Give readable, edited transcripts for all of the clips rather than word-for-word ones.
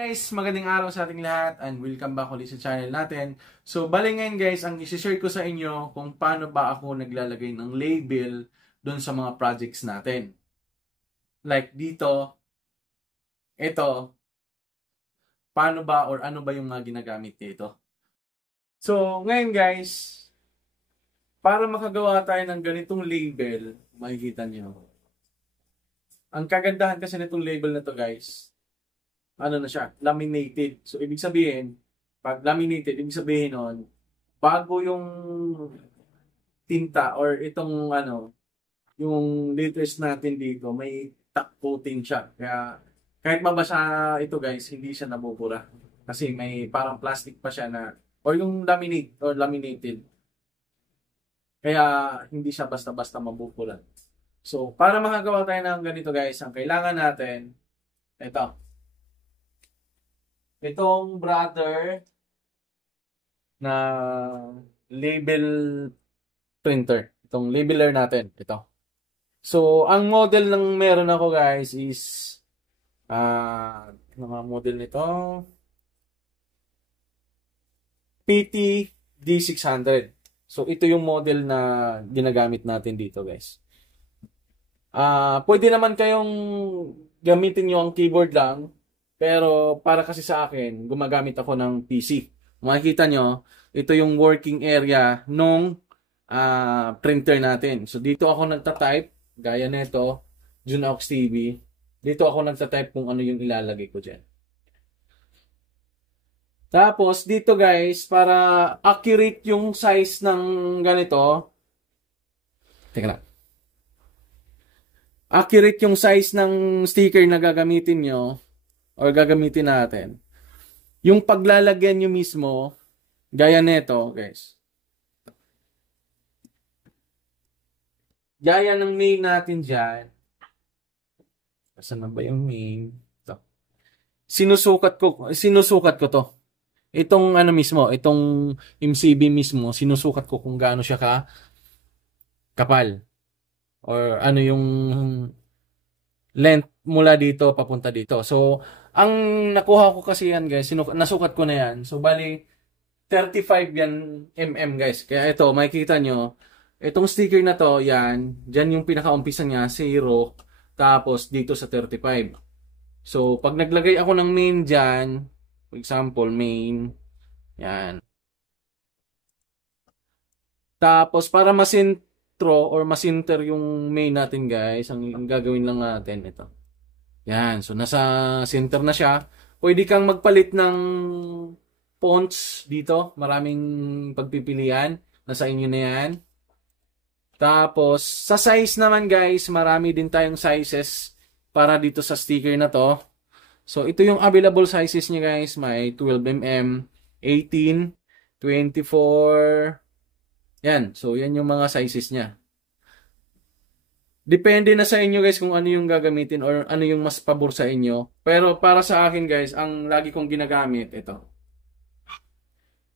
Guys, magandang araw sa ating lahat and welcome back ulit sa channel natin. So, bali ngayon guys, ang isi-share ko sa inyo kung paano ba ako naglalagay ng label doon sa mga projects natin. Like dito, ito, paano ba or ano ba yung mga ginagamit nito. So, ngayon guys, para makagawa tayo ng ganitong label, makikita nyo. Ang kagandahan kasi nitong label na to guys, ano na siya, laminated. So, ibig sabihin, pag laminated, ibig sabihin nun, bago yung tinta or itong yung letters natin dito, may top coating siya. Kaya, kahit mabasa ito guys, hindi siya nabubura. Kasi may parang plastic pa siya na, or yung laminate, or laminated. Kaya, hindi siya basta-basta mabubura. So, para makagawa tayo ng ganito guys, ang kailangan natin, itong brother na label printer. Itong labeler natin. Ito. So, ang model ng meron ako guys is ano nga model nito? PT D600. So, ito yung model na ginagamit natin dito guys. Pwede naman kayong gamitin nyo ang keyboard lang. Pero para kasi sa akin, gumagamit ako ng PC. Makikita nyo, ito yung working area nung printer natin. So dito ako nagta-type, gaya nito, Junox TV. Dito ako nagta-type kung ano yung ilalagay ko dyan. Tapos dito guys, para accurate yung size ng ganito, teka lang. Accurate yung size ng sticker na gagamitin nyo, or gagamitin natin. Yung paglalagyan nyo mismo, gaya nito, guys. Gaya ng main natin dyan. Saan na ba yung main? Ito. Sinusukat ko to. Itong mismo, itong MCB mismo, sinusukat ko kung gaano siya kapal. Or ano yung length mula dito papunta dito. So, ang nakuha ko kasi yan guys, nasukat ko na yan. So, bali, 35 yan mm guys. Kaya ito, makikita nyo, itong sticker na to, yan, dyan yung pinaka-umpisa niya, 0, tapos dito sa 35. So, pag naglagay ako ng main dyan, for example, main, yan. Tapos, para masintro or masinter yung main natin guys, ang gagawin lang natin, ito. Yan. So, nasa center na siya. Pwede kang magpalit ng fonts dito. Maraming pagpipilian. Nasa inyo na yan. Tapos, sa size naman guys, marami din tayong sizes para dito sa sticker na to. So, ito yung available sizes niya guys. May 12mm, 18, 24. Yan. So, yan yung mga sizes niya. Depende na sa inyo guys kung ano yung gagamitin or ano yung mas pabor sa inyo. Pero para sa akin guys, ang lagi kong ginagamit, ito.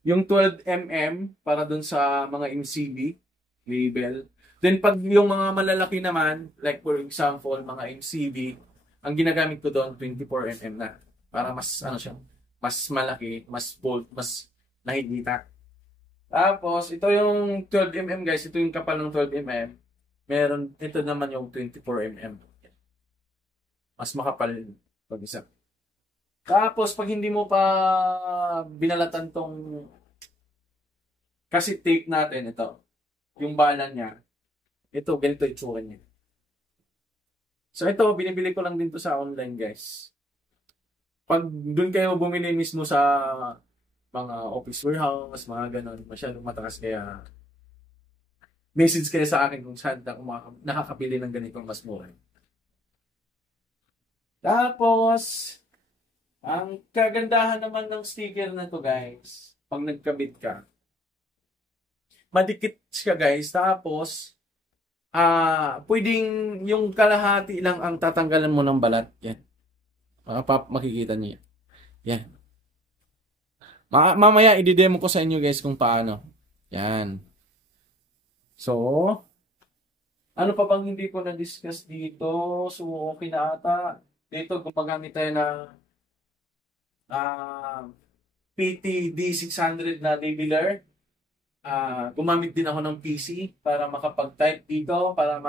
Yung 12mm para dun sa mga MCB label. Then pag yung mga malalaki naman, like for example, mga MCB, ang ginagamit ko doon 24mm na. Para mas siya, mas malaki, mas bold, mas nakikita. Tapos ito yung 12mm guys, ito yung kapal ng 12mm. Meron, ito naman yung 24mm. Mas makapal pag isa. Tapos, pag hindi mo pa binalatan tong kasi tape natin, ito. Yung bala niya. Ito, ganito itsura niya. So, ito, binibili ko lang din to sa online, guys. Pag doon kayo bumili mismo sa mga office warehouse, mga ganon, masyadong matakas kaya message kayo sa akin kung saan ako nakakabili ng ganitong mas mura. Tapos, ang kagandahan naman ng sticker na to guys, pag nagkabit ka, madikit siya guys, tapos, pwedeng yung kalahati lang ang tatanggalan mo ng balat. Yan. Makikita niyo yan. Yan. Mamaya i-demo ko sa inyo guys kung paano. Yan. So, ano pa bang hindi ko na-discuss dito? So, okay na ata. Dito, gumagamit tayo ng ah, PTD 600 na labeler. Gumamit din ako ng PC para makapag-type dito para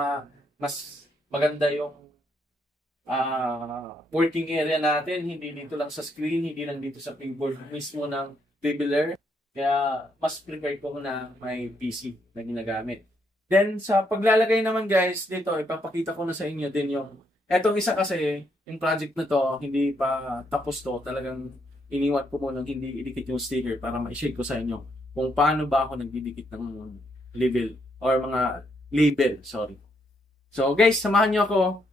mas maganda yung working area natin. Hindi dito lang sa screen, hindi lang dito sa keyboard mismo ng labeler. Kaya mas prefer ko na may PC na ginagamit. Then sa paglalagay naman guys, dito ipapakita ko na sa inyo din yung etong isa kasi, yung project na to, hindi pa tapos to. Talagang iniwan ko muna hindi idikit yung sticker para ma-share ko sa inyo kung paano ba ako nagdidikit ng label or mga label, sorry. So guys, samahan niyo ako.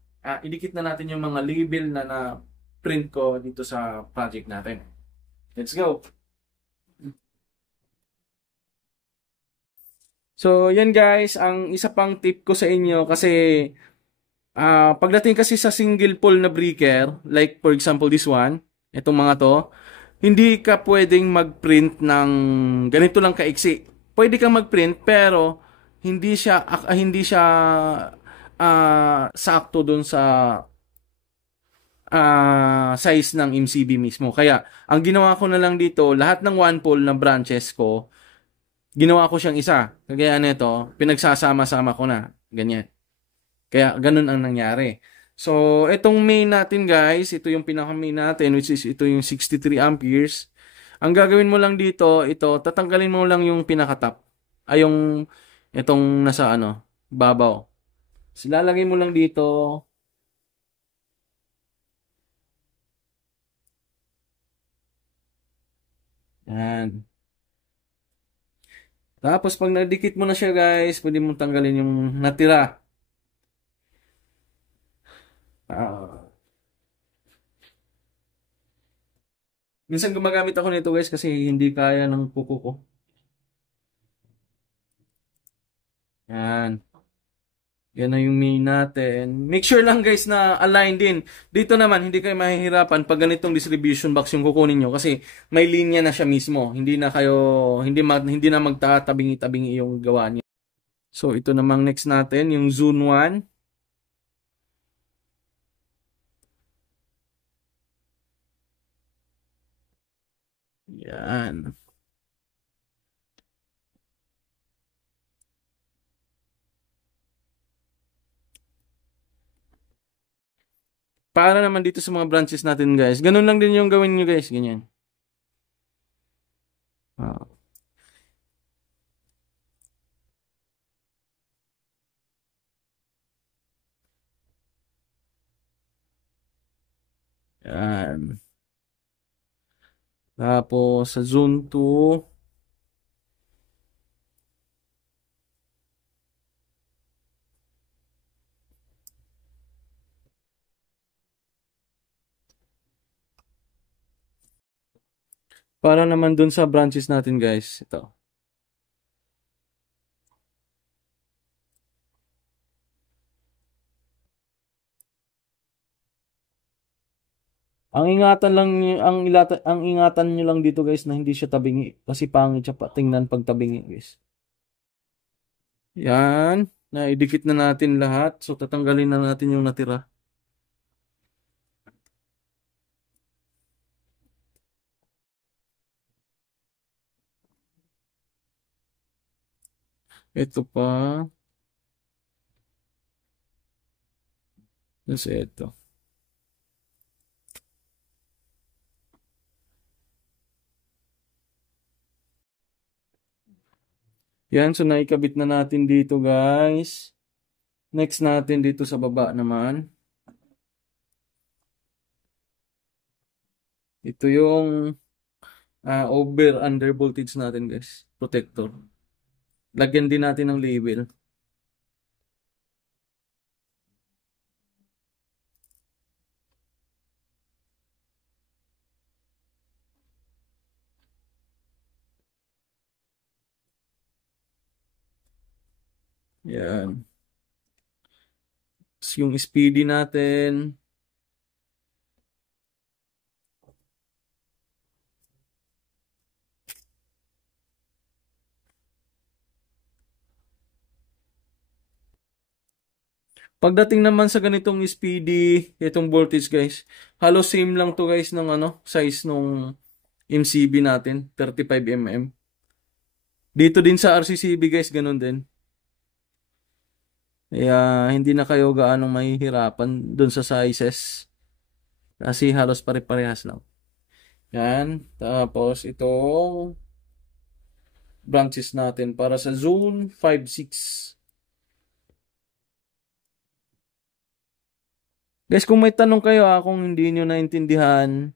Idikit na natin yung mga label na na-print ko dito sa project natin. Let's go! So, yan guys, ang isa pang tip ko sa inyo kasi pagdating kasi sa single pole na breaker, like for example this one, itong mga to, hindi ka pwedeng mag-print ng ganito lang kaiksi. Pwede kang mag-print pero hindi siya sakto dun sa size ng MCB mismo. Kaya, ang ginawa ko na lang dito, lahat ng one pole na branches ko, ginawa ko siyang isa. Kaya nito, pinagsasama-sama ko na. Ganyan. Kaya ganun ang nangyari. So, itong main natin guys, ito yung pinaka-main natin which is ito yung 63 amperes. Ang gagawin mo lang dito, ito, tatanggalin mo lang yung pinaka-top. Ay yung itong nasa babaw. So, lalagay mo lang dito. Yan. Tapos pag nadikit mo na siya guys, pwede mong tanggalin yung natira. Ah, minsan gumagamit ako nito guys kasi hindi kaya ng kuko ko. Yan. Yan na yung main natin. Make sure lang guys na align din. Dito naman, hindi kayo mahihirapan pag ganitong distribution box yung kukunin nyo kasi may linya na siya mismo. Hindi na kayo, hindi na magtatabingi-tabingi yung gawa niya. So, ito namang next natin, yung Zone 1. Yan. Para naman dito sa mga branches natin guys. Ganun lang din yung gawin nyo guys. Ganyan. Ah. Yan. Tapos sa zone 2. Para naman dun sa branches natin guys. Ito. Ang ingatan niyo lang dito guys na hindi siya tabingi kasi pangit siya tingnan pag tabingi guys. Yan, naidikit na natin lahat. So tatanggalin na natin yung natira. Ito pa. Tapos ito. Yan, so naikabit na natin dito guys. Next natin dito sa baba naman. Ito yung over under voltage natin guys. Protector. Lagyan din natin ng label. Yan. Tapos yung speedy natin. Pagdating naman sa ganitong speedy, itong voltage guys, halos same lang to guys ng size nung MCB natin, 35 mm. Dito din sa RCCB guys, ganun din. Kaya hindi na kayo gaano mahihirapan dun sa sizes. Kasi halos pare-parehas lang. Yan. Tapos itong branches natin para sa zone 5-6. Guys, kung may tanong kayo kung hindi nyo naintindihan,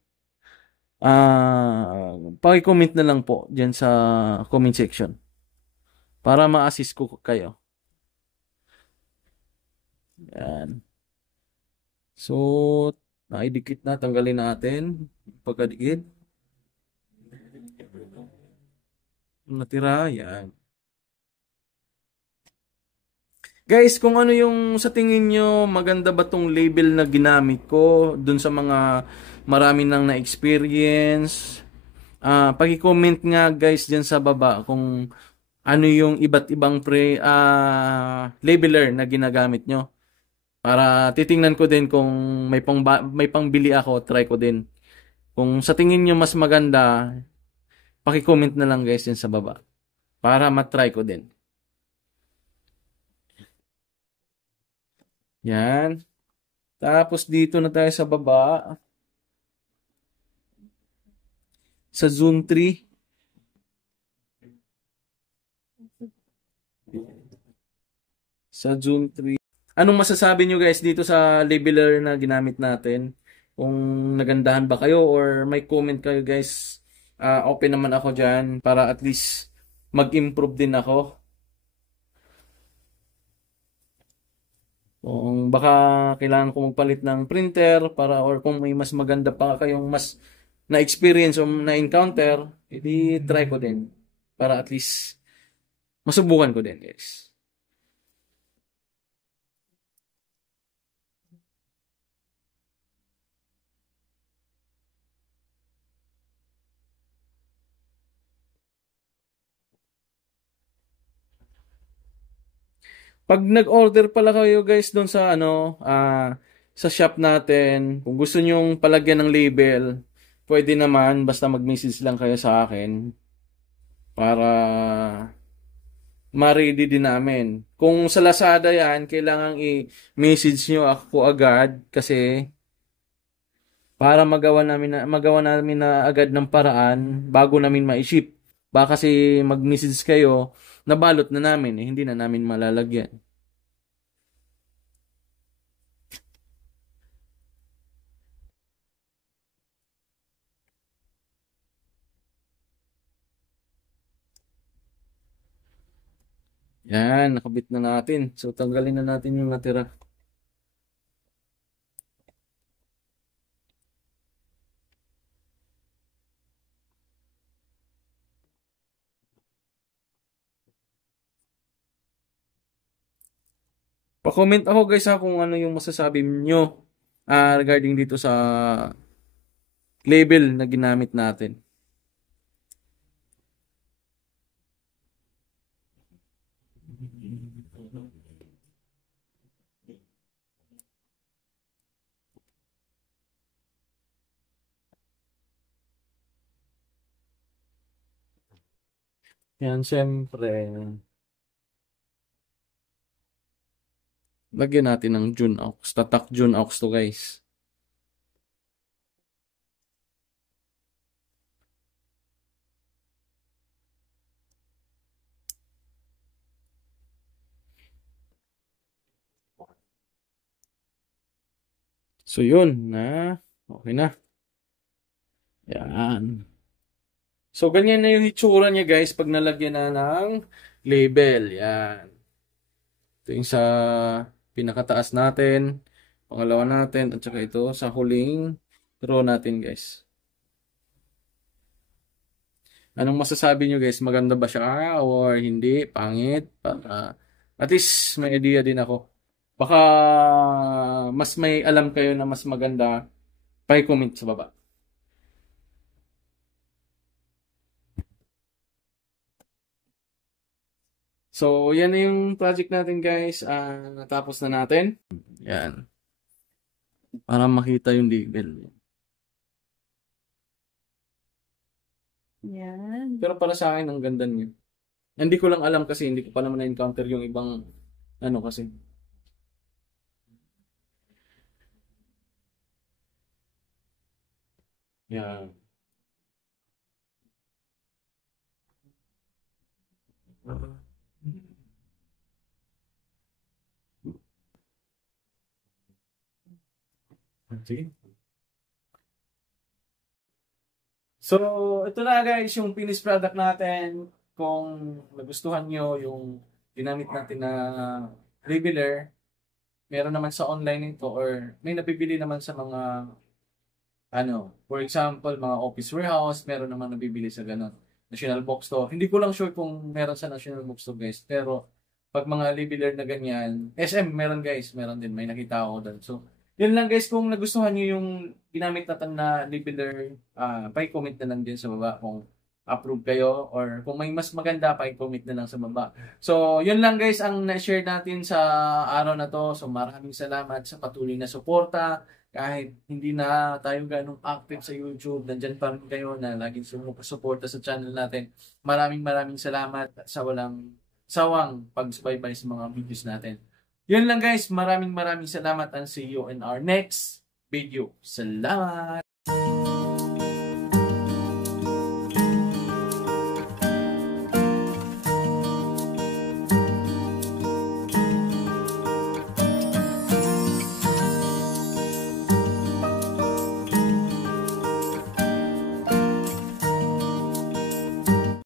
paki-comment na lang po dyan sa comment section para ma-assist ko kayo. Yan. So, naidikit na. Tanggalin natin. Pagkadikit. Natira. Yan. Guys, kung ano yung sa tingin nyo, maganda ba tong label na ginamit ko dun sa mga marami nang na-experience, paki-comment nga guys dyan sa baba kung ano yung iba't ibang labeler na ginagamit nyo. Para titingnan ko din kung may pangbili ako, try ko din. Kung sa tingin nyo mas maganda, paki-comment na lang guys dyan sa baba. Para matry ko din. Yan. Tapos dito na tayo sa baba. Sa zone 3. Sa zone 3. Anong masasabi nyo guys dito sa labeler na ginamit natin? Kung nagandahan ba kayo or may comment kayo guys, open naman ako dyan para at least mag-improve din ako. Kung baka kailangan ko magpalit ng printer para or kung may mas maganda pa kayong mas na-experience o na-encounter, edi try ko din para at least masubukan ko din guys. Pag nag-order pala kayo guys doon sa sa shop natin, kung gusto nyong palagyan ng label, pwede naman basta mag-message lang kayo sa akin para ma-ready din namin. Kung sa Lazada yan, kailangan i-message nyo ako agad kasi para magawa namin na agad ng paraan bago namin ma-ship. Baka kasi mag-message kayo, nabalot na namin, hindi na namin malalagyan. Yan, nakabit na natin. So, tanggalin na natin yung natira. Pa-comment ako guys kung ano yung masasabi nyo regarding dito sa label na ginamit natin. Yan, syempre. Lagyan natin ng June Aux. Tatak June Aux to guys. So yun na. Okay na. Yan. So ganyan na yung itsura niya guys pag nalagyan na ng label. Yan. Ito yung sa pinakataas natin. Pangalawa natin. At saka ito sa huling row natin guys. Anong masasabi nyo guys? Maganda ba siya or hindi? Pangit? At least may idea din ako. Baka mas may alam kayo na mas maganda. Pa-comment sa baba. So, yan na yung project natin guys. Natapos na natin. Yan. Para makita yung label. Yan. Pero para sa akin, ang ganda niya. Hindi ko lang alam kasi hindi ko pa naman na-encounter yung ibang ano kasi. Yan. Sige. So, ito na guys, yung finished product natin. Kung nagustuhan nyo yung ginamit natin na labeler, meron naman sa online ito or may nabibili naman sa mga for example, mga office warehouse, meron naman nabibili sa ganun. National Bookstore. Hindi ko lang sure kung meron sa National Bookstore guys, pero pag mga labeler na ganyan, SM meron guys, meron din, may nakita ako doon. So, yun lang guys, kung nagustuhan niyo yung ginamit natin na labeler, pa-comment na lang din sa baba kung approve kayo or kung may mas maganda, pa-comment na lang sa baba. So, yun lang guys ang na-share natin sa araw na to. So, maraming salamat sa patuloy na suporta. Kahit hindi na tayo ganong active sa YouTube, nandyan pa rin kayo na laging sumusuporta sa channel natin. Maraming salamat sa walang sawang pagsubaybay sa mga videos natin. Yun lang guys, maraming salamat and see you in our next video. Salamat!